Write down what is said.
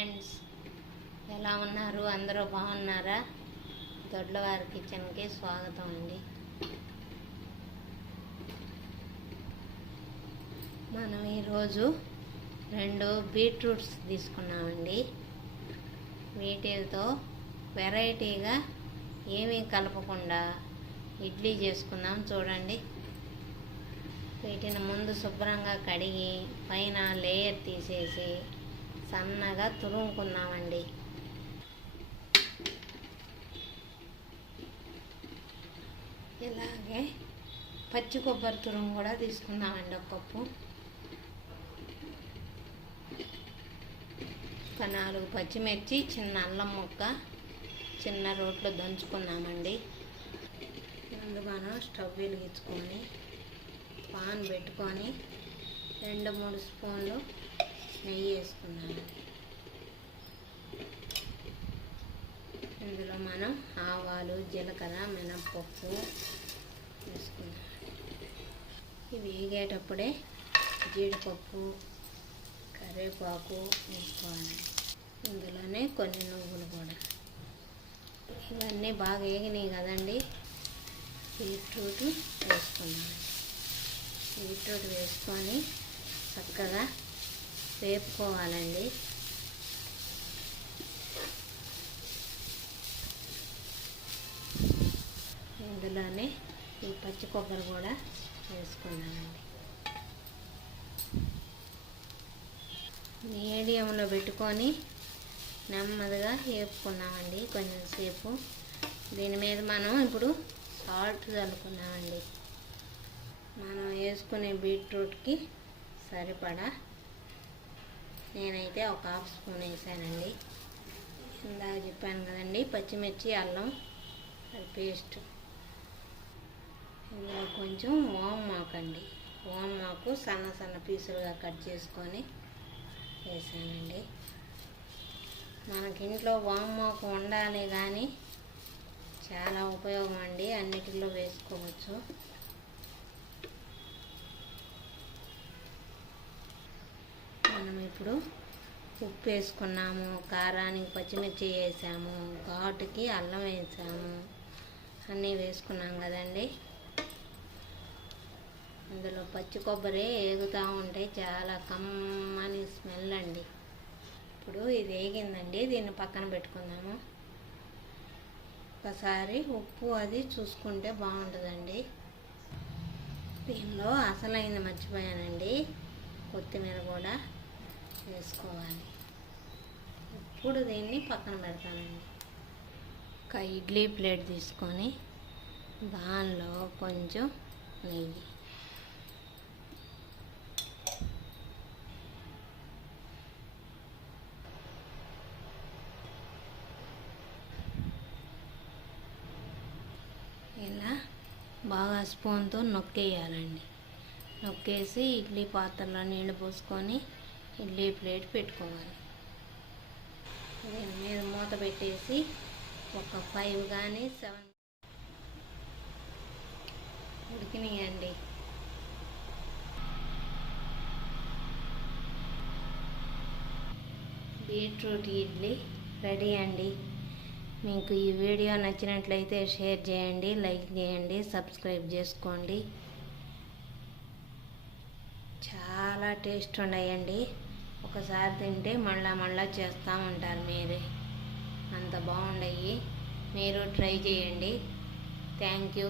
Friends, ఎలా ఉన్నారు? అందరూ బాగున్నారా? దొడ్లవారి కిచెన్కి స్వాగతం అండి. మనం ఈరోజు 2 బీట్రూట్స్ తీసుకున్నామండి. వీటితో వెరైటీగా ఏమీ కలపకుండా ఇడ్లీ చేసుకుందాం. చూడండి, వీటిని ముందు శుభ్రంగా కడిగి పైన లేయర్ తీసేసి సన్నగా తురుముకుందామండి. ఇలాగే పచ్చి కొబ్బరి తురుము కూడా తీసుకుందామండి. ఒక కప్పు, 4 పచ్చిమిర్చి, చిన్న అల్లం ముక్క చిన్న రోట్లో దంచుకున్నామండి. ముందు మనం స్టవ్ వెలిగించుకొని పాన్ పెట్టుకొని 2-3 స్పూన్లు నెయ్యి వేసుకున్నాను. ఇందులో మనం ఆవాలు, జీలకర్ర, మినప్పప్పు వేసుకున్నాం. ఇవి వేగేటప్పుడే జీడిపప్పు, కరివేపాకు వేసుకోవాలి. ఇందులోనే కొన్ని నువ్వులు కూడా. ఇవన్నీ బాగా వేగినాయి కదండి. బీట్రూట్ వేసుకున్నాను. బీట్రూట్ వేసుకొని చక్కగా వేపుకోవాలండి. ఇందులోనే ఈ పచ్చి కొబ్బరి కూడా వేసుకున్నానండి. మీడియంలో పెట్టుకొని నెమ్మదిగా వేపుకున్నామండి కొంచెం సేపు. దీని మీద మనం ఇప్పుడు సాల్ట్ చల్లుకున్నామండి. మనం వేసుకునే బీట్రూట్కి సరిపడా నేనైతే ఒక 1/2 స్పూన్ వేసానండి. ఇందాక చెప్పాను కదండి, పచ్చిమిర్చి, అల్లం అది పేస్ట్. ఇందులో కొంచెం వామాకండి, వామాకు సన్న పీసులుగా కట్ చేసుకొని వేసానండి. మనకి ఇంట్లో వామాకు ఉండాలి కానీ చాలా ఉపయోగం అండి, అన్నిటిలో వేసుకోవచ్చు. మనం ఇప్పుడు ఉప్పు వేసుకున్నాము, కారానికి పచ్చిమిర్చి వేసాము, ఘాటుకి అల్లం వేసాము, అన్నీ వేసుకున్నాం కదండి. అందులో పచ్చి కొబ్బరి వేగుతూ ఉంటే చాలా కమ్మని స్మెల్ అండి. ఇప్పుడు ఇది వేగిందండి, దీన్ని పక్కన పెట్టుకుందాము. ఒకసారి ఉప్పు అది చూసుకుంటే బాగుంటుందండి. దీనిలో అసలైంది మర్చిపోయానండి, కొత్తిమీర కూడా వేసుకోవాలి. ఇప్పుడు దీన్ని పక్కన పెడతానండి. ఒక ఇడ్లీ ప్లేట్ తీసుకొని దానిలో కొంచెం నెయ్యి, ఇలా బాగా స్పూన్తో నొక్కేయాలండి. నొక్కేసి ఇడ్లీ పాత్రలో నీళ్ళు పోసుకొని ఇడ్లీ ప్లేట్ పెట్టుకోవాలి. దీని మీద మూత పెట్టేసి ఒక 5 కానీ 7 ఉడికినాయండి. బీట్రూట్ ఇడ్లీ రెడీ అండి. మీకు ఈ వీడియో నచ్చినట్లయితే షేర్ చేయండి, లైక్ చేయండి, సబ్స్క్రైబ్ చేసుకోండి. చాలా టేస్ట్ ఉన్నాయండి. ఒకసారి తింటే మళ్ళా చేస్తూ ఉంటారు మీరే, అంత బాగుండయి. మీరు ట్రై చేయండి. Thank you.